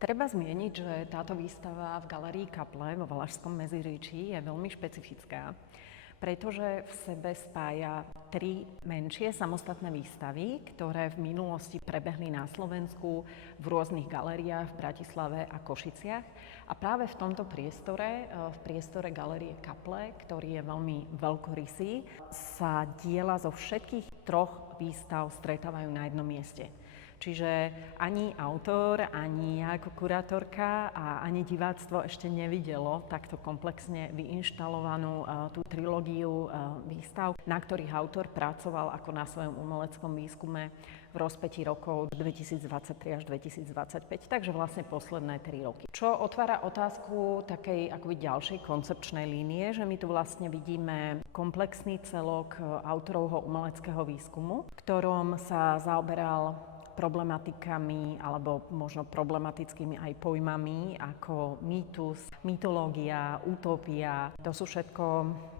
Treba zmieniť, že táto výstava v galérii Kaple vo Valašskom Meziříčí je veľmi špecifická, pretože v sebe spája tri menšie samostatné výstavy, ktoré v minulosti prebehli na Slovensku v rôznych galériách v Bratislave a Košiciach. A práve v tomto priestore, v priestore galérie Kaple, ktorý je veľmi veľkorysý, sa diela zo všetkých troch výstav stretávajú na jednom mieste. Čiže ani autor, ani ja ako kurátorka a ani diváctvo ešte nevidelo takto komplexne vyinštalovanú tú trilógiu výstav, na ktorých autor pracoval ako na svojom umeleckom výskume v rozpätí rokov 2023 až 2025, takže vlastne posledné 3 roky. Čo otvára otázku takej akoby ďalšej koncepčnej línie, že my tu vlastne vidíme komplexný celok autorovho umeleckého výskumu, v ktorom sa zaoberal problematikami alebo možno problematickými aj pojmami ako mýtus, mytológia, utopia. To sú všetko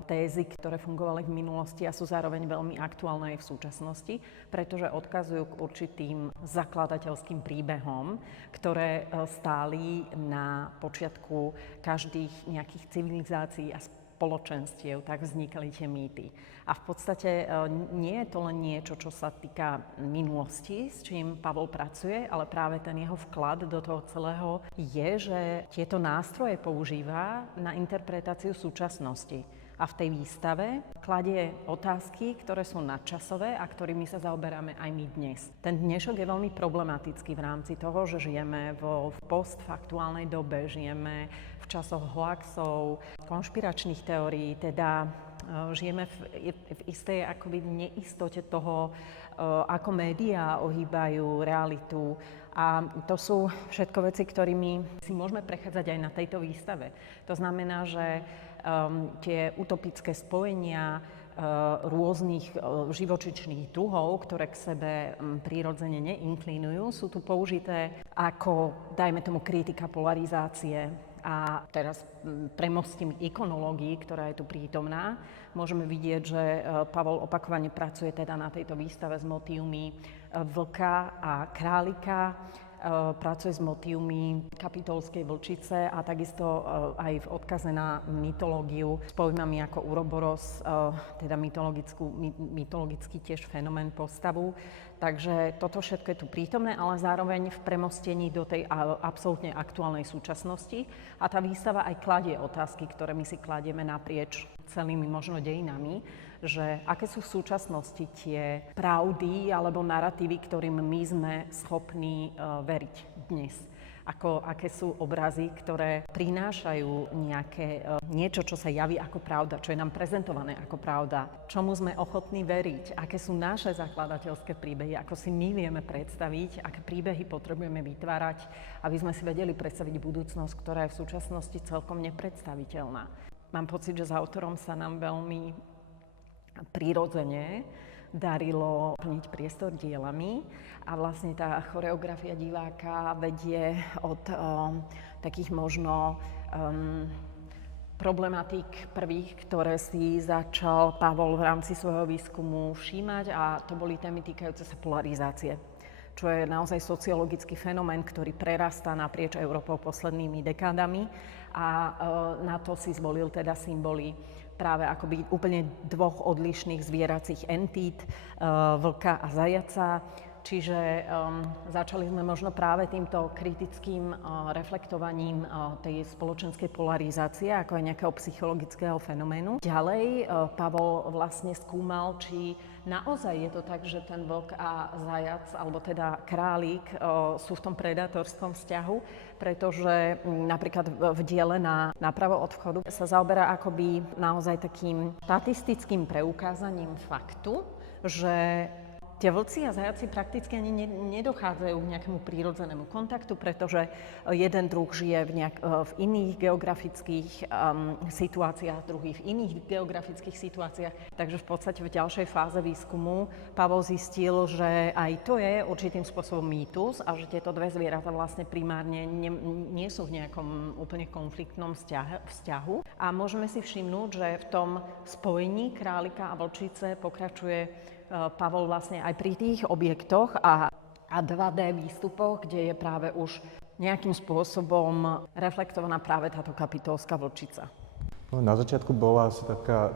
tézy, ktoré fungovali v minulosti a sú zároveň veľmi aktuálne aj v súčasnosti, pretože odkazujú k určitým zakladateľským príbehom, ktoré stáli na počiatku každých nejakých civilizácií a spoločenstiev, tak vznikali tie mýty. A v podstate nie je to len niečo, čo sa týka minulosti, s čím Pavol pracuje, ale práve ten jeho vklad do toho celého je, že tieto nástroje používa na interpretáciu súčasnosti. A v tej výstave kladie otázky, ktoré sú nadčasové a ktorými sa zaoberáme aj my dnes. Ten dnešok je veľmi problematický v rámci toho, že žijeme v postfaktuálnej dobe, žijeme v časoch hoaxov, konšpiračných teórií, teda žijeme v istej akoby neistote toho, ako médiá ohýbajú realitu. A to sú všetko veci, ktorými si môžeme prechádzať aj na tejto výstave. To znamená, že tie utopické spojenia rôznych živočíšnych druhov, ktoré k sebe prirodzene neinklinujú, sú tu použité ako, dajme tomu, kritika polarizácie. A teraz premostím ikonológii, ktorá je tu prítomná. Môžeme vidieť, že Pavol opakovane pracuje teda na tejto výstave s motívmi vlka a králika, pracuje s motívmi kapitolskej vlčice a takisto aj v odkaze na mytológiu s pojmami ako Uroboros, teda mytologický tiež fenomén postavu. Takže toto všetko je tu prítomné, ale zároveň v premostení do tej absolútne aktuálnej súčasnosti. A tá výstava aj kladie otázky, ktoré my si kladieme naprieč celými možno dejinami, že aké sú v súčasnosti tie pravdy alebo naratívy, ktorým my sme schopní veriť dnes. Aké sú obrazy, ktoré prinášajú niečo, čo sa javí ako pravda, čo je nám prezentované ako pravda, čomu sme ochotní veriť, aké sú naše zakladateľské príbehy, ako si my vieme predstaviť, aké príbehy potrebujeme vytvárať, aby sme si vedeli predstaviť budúcnosť, ktorá je v súčasnosti celkom nepredstaviteľná. Mám pocit, že s autorom sa nám veľmi prirodzene darilo plniť priestor dielami a vlastne tá choreografia diváka vedie od takých možno problematík prvých, ktoré si začal Pavol v rámci svojho výskumu všímať, a to boli témy týkajúce sa polarizácie, čo je naozaj sociologický fenomén, ktorý prerastá naprieč Európou poslednými dekádami, a na to si zvolil teda symboly práve akoby úplne dvoch odlišných zvieracích entít, vlka a zajaca. Čiže začali sme možno práve týmto kritickým reflektovaním tej spoločenskej polarizácie ako aj nejakého psychologického fenoménu. Ďalej Pavol vlastne skúmal, či naozaj je to tak, že ten vlk a zajac, alebo teda králik sú v tom predátorskom vzťahu, pretože napríklad v diele na Napravo od vchodu sa zaoberá akoby naozaj takým štatistickým preukázaním faktu, že tie vlci a zajaci prakticky ani nedochádzajú k nejakému prírodzenému kontaktu, pretože jeden druh žije v iných geografických situáciách, druhý v iných geografických situáciách. Takže v podstate v ďalšej fáze výskumu Pavol zistil, že aj to je určitým spôsobom mýtus a že tieto dve zvieratá vlastne primárne nie sú v nejakom úplne konfliktnom vzťahu. A môžeme si všimnúť, že v tom spojení králika a vlčice pokračuje Pavol vlastne aj pri tých objektoch a 2D výstupoch, kde je práve už nejakým spôsobom reflektovaná práve táto kapitólska vlčica? No, na začiatku bola asi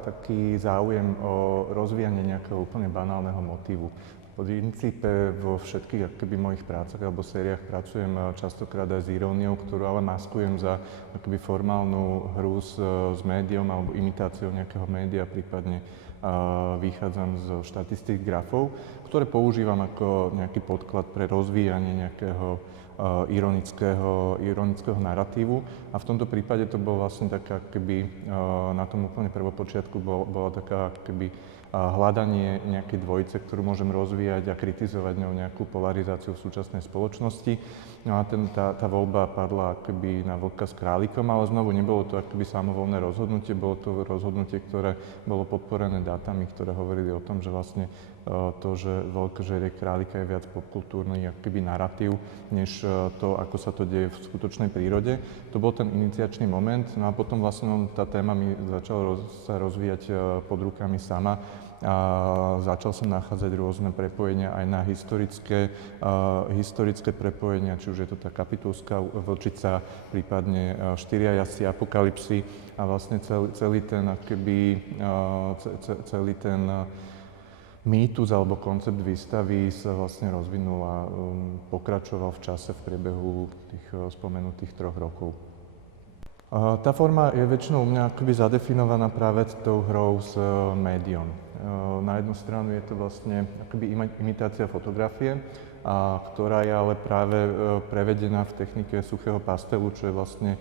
taký záujem o rozvíjanie nejakého úplne banálneho motívu. V princípe vo všetkých akoby mojich prácach alebo sériách pracujem častokrát aj s iróniou, ktorú ale maskujem za akoby formálnu hru s médium alebo imitáciou nejakého média, prípadne vychádzam zo štatistík grafov, ktoré používam ako nejaký podklad pre rozvíjanie nejakého ironického naratívu. A v tomto prípade to bolo vlastne taká, keby na tom úplne prvopočiatku bola taká keby hľadanie nejakej dvojice, ktorú môžem rozvíjať a kritizovať ňou nejakú polarizáciu v súčasnej spoločnosti. No a tá voľba padla akoby na vlka s králikom, ale znovu nebolo to akoby samovolné rozhodnutie, bolo to rozhodnutie, ktoré bolo podporené dátami, ktoré hovorili o tom, že vlastne to, že vlk žerie králika je viac popkultúrny akoby naratív, než to, ako sa to deje v skutočnej prírode. To bol ten iniciačný moment, no a potom vlastne tá téma mi začala sa rozvíjať pod rukami sama. A začal som nachádzať rôzne prepojenia aj na historické prepojenia, či už je to tá kapitulská vlčica, prípadne štyria jazdci apokalypsy a vlastne celý ten mýtus alebo koncept výstavy sa vlastne rozvinul a pokračoval v čase v priebehu tých spomenutých 3 rokov. Tá forma je väčšinou u mňa akoby zadefinovaná práve tou hrou s médiom. Na jednu stranu je to vlastne akoby imitácia fotografie, ktorá je ale práve prevedená v technike suchého pastelu, čo je vlastne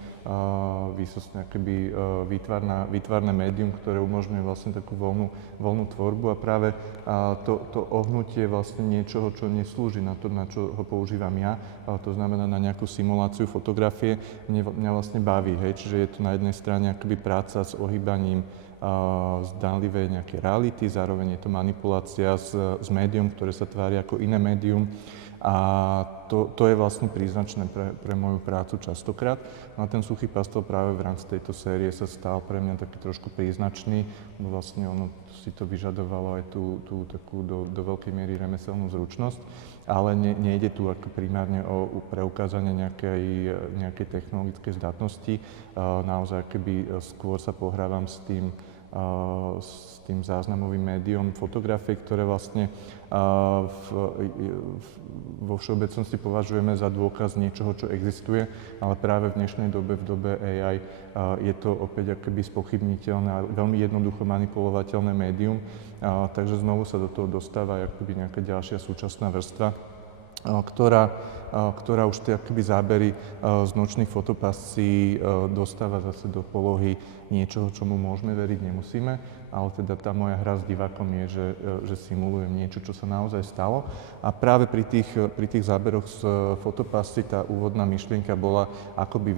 výsostne akoby výtvarné médium, ktoré umožňuje vlastne takú voľnú tvorbu a práve to ohnutie vlastne niečoho, čo neslúži na to, na čo ho používam ja, ale to znamená na nejakú simuláciu fotografie, mňa vlastne baví, hej, čiže je to na jednej strane akoby práca s ohýbaním zdánlivej nejakej reality, zároveň je to manipulácia s médium, ktoré sa tvári ako iné médium a to je vlastne príznačné pre moju prácu častokrát. No a ten suchý pastel práve v rámci tejto série sa stal pre mňa taký trošku príznačný, bo vlastne ono si to vyžadovalo aj tú takú do veľkej miery remeselnú zručnosť, ale nejde tu ako primárne o preukázanie nejakej technologickej zdatnosti. Naozaj keby skôr sa pohrávam s tým záznamovým médium fotografie, ktoré vlastne vo všeobecnosti považujeme za dôkaz niečoho, čo existuje, ale práve v dnešnej dobe, v dobe AI, je to opäť akoby spochybniteľné a veľmi jednoducho manipulovateľné médium, takže znovu sa do toho dostáva akoby nejaká ďalšia súčasná vrstva, ktorá už tie akoby zábery z nočných fotopascí dostáva zase do polohy niečoho, čomu môžeme veriť, nemusíme, ale teda tá moja hra s divákom je, že simulujem niečo, čo sa naozaj stalo. A práve pri tých záberoch z fotopascí tá úvodná myšlienka bola, ako by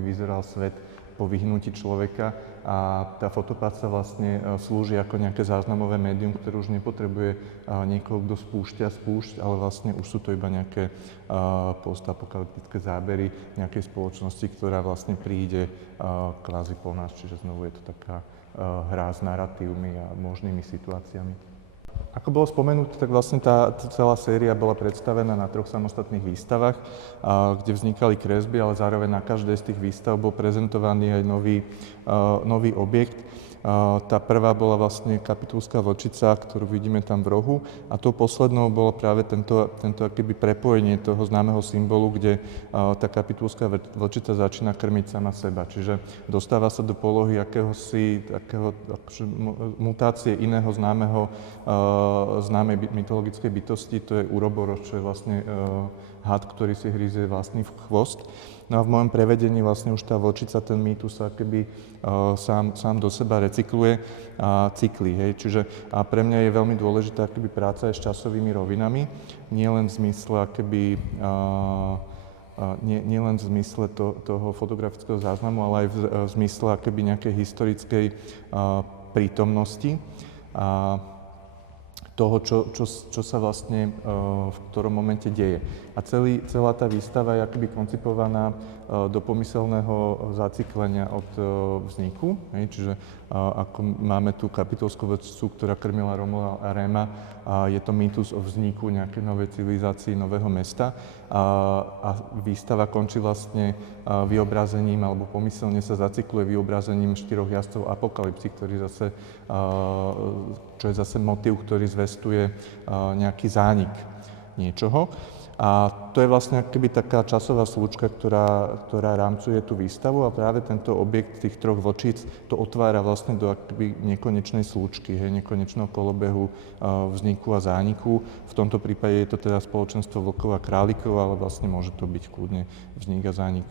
vyzeral svet po vyhnutí človeka a tá fotopasca vlastne slúži ako nejaké záznamové médium, ktoré už nepotrebuje niekoho, kto spúšťa spúšť, ale vlastne už sú to iba nejaké postapokalyptické zábery nejakej spoločnosti, ktorá vlastne príde kvázi po nás, čiže znovu je to taká hra s naratívmi a možnými situáciami. Ako bolo spomenuté, tak vlastne tá celá séria bola predstavená na 3 samostatných výstavách, kde vznikali kresby, ale zároveň na každej z tých výstav bol prezentovaný aj nový objekt. Tá prvá bola vlastne kapitulská vlčica, ktorú vidíme tam v rohu, a tou poslednou bolo práve tento akoby prepojenie toho známeho symbolu, kde tá kapitulská vlčica začína krmiť sama seba. Čiže dostáva sa do polohy mutácie iného známej mytologickej bytosti, to je Uroboros, čo je vlastne had, ktorý si hryzie vlastný chvost. No a v mojom prevedení vlastne už tá vlčica, ten mýtus sa akoby sám do seba recykluje a cyklí, hej. Čiže a pre mňa je veľmi dôležitá akoby práca aj s časovými rovinami, nielen v zmysle akoby nielen v zmysle toho fotografického záznamu, ale aj v zmysle akoby nejakej historickej prítomnosti a toho, čo sa vlastne v ktorom momente deje. A celá tá výstava je akoby koncipovaná do pomyselného zacyklenia od vzniku. Čiže ako máme tu kapitolskú vedcu, ktorá krmila Romula a Réma, je to mýtus o vzniku nejakej novej civilizácii, nového mesta. A výstava končí vlastne vyobrazením, alebo pomyselne sa zacykluje vyobrazením 4 jazdcov apokalypsy, čo je zase motív, ktorý zvestuje nejaký zánik niečoho. A to je vlastne akoby taká časová slučka, ktorá rámcuje tú výstavu a práve tento objekt tých 3 vlčíc to otvára vlastne do akoby nekonečnej slučky, nekonečného kolobehu vzniku a zániku. V tomto prípade je to teda spoločenstvo vlkov a králikov, ale vlastne môže to byť kľudne vznik a zánik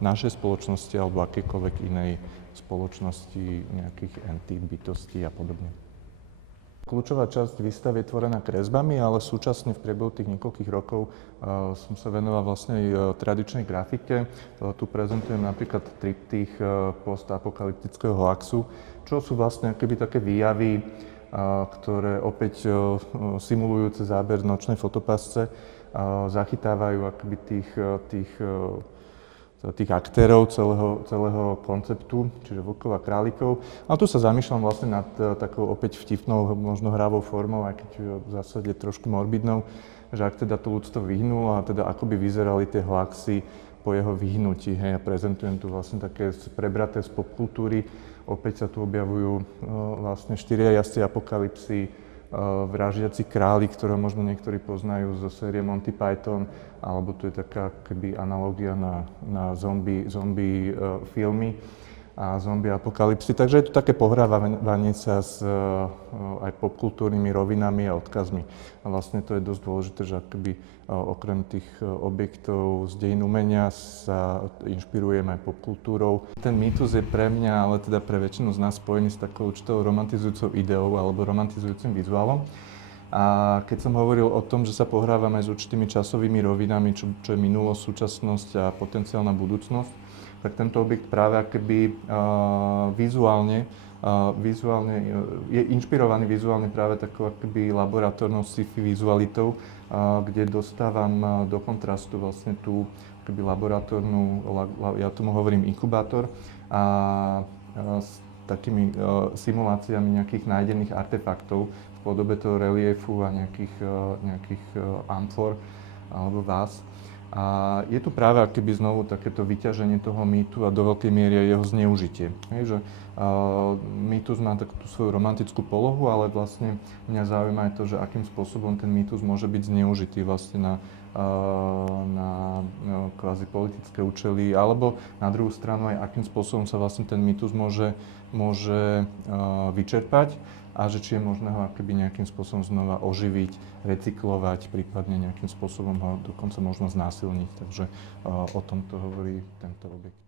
našej spoločnosti alebo akékoľvek inej spoločnosti, nejakých entít, bytostí a podobne. Kľúčová časť výstavy je tvorená kresbami, ale súčasne v priebehu tých niekoľkých rokov som sa venoval vlastne aj tradičnej grafike. Tu prezentujem napríklad triptych postapokalyptického hoaxu, čo sú vlastne akoby také výjavy, ktoré opäť simulujúce záber z nočnej fotopasce zachytávajú akoby tých aktérov celého konceptu, čiže vlkov a králikov. A tu sa zamýšľam vlastne nad takou opäť vtipnou, možno hravou formou, aj keď v zásade trošku morbidnou, že ak teda to ľudstvo vyhnulo a teda ako by vyzerali tie hoaxy po jeho vyhnutí. Ja prezentujem tu vlastne také prebraté z popkultúry. Opäť sa tu objavujú vlastne 4 jazdci apokalypsy, vraždiaci králik, ktorého možno niektorí poznajú zo série Monty Python, alebo tu je taká keby analogia na zombie filmy a zombie apokalypsy. Takže je to také pohrávanie sa s aj popkultúrnymi rovinami a odkazmi. A vlastne to je dosť dôležité, že akoby okrem tých objektov z dejín umenia sa inšpirujem aj popkultúrou. Ten mýtus je pre mňa, ale teda pre väčšinu z nás spojený s takou určitou romantizujúcou ideou alebo romantizujúcim vizuálom. A keď som hovoril o tom, že sa pohrávame s určitými časovými rovinami, čo je minulosť, súčasnosť a potenciálna budúcnosť, tak tento objekt práve akoby vizuálne je inšpirovaný vizuálne práve takou akoby laboratórnou sci-fi vizualitou, kde dostávam do kontrastu vlastne tú akoby laboratórnu, ja tomu hovorím inkubátor, a s takými simuláciami nejakých nájdených artefaktov v podobe toho reliefu a nejakých amfor alebo vás. A je tu práve akoby znovu takéto vyťaženie toho mýtu a do veľkej miery aj jeho zneužitie. Že mýtus má takú svoju romantickú polohu, ale vlastne mňa zaujíma aj to, že akým spôsobom ten mýtus môže byť zneužitý vlastne na kvázi politické účely, alebo na druhú stranu aj akým spôsobom sa vlastne ten mýtus môže vyčerpať a že či je možné ho akoby nejakým spôsobom znova oživiť, recyklovať, prípadne nejakým spôsobom ho dokonca možno znásilniť. Takže o tomto hovorí tento objekt.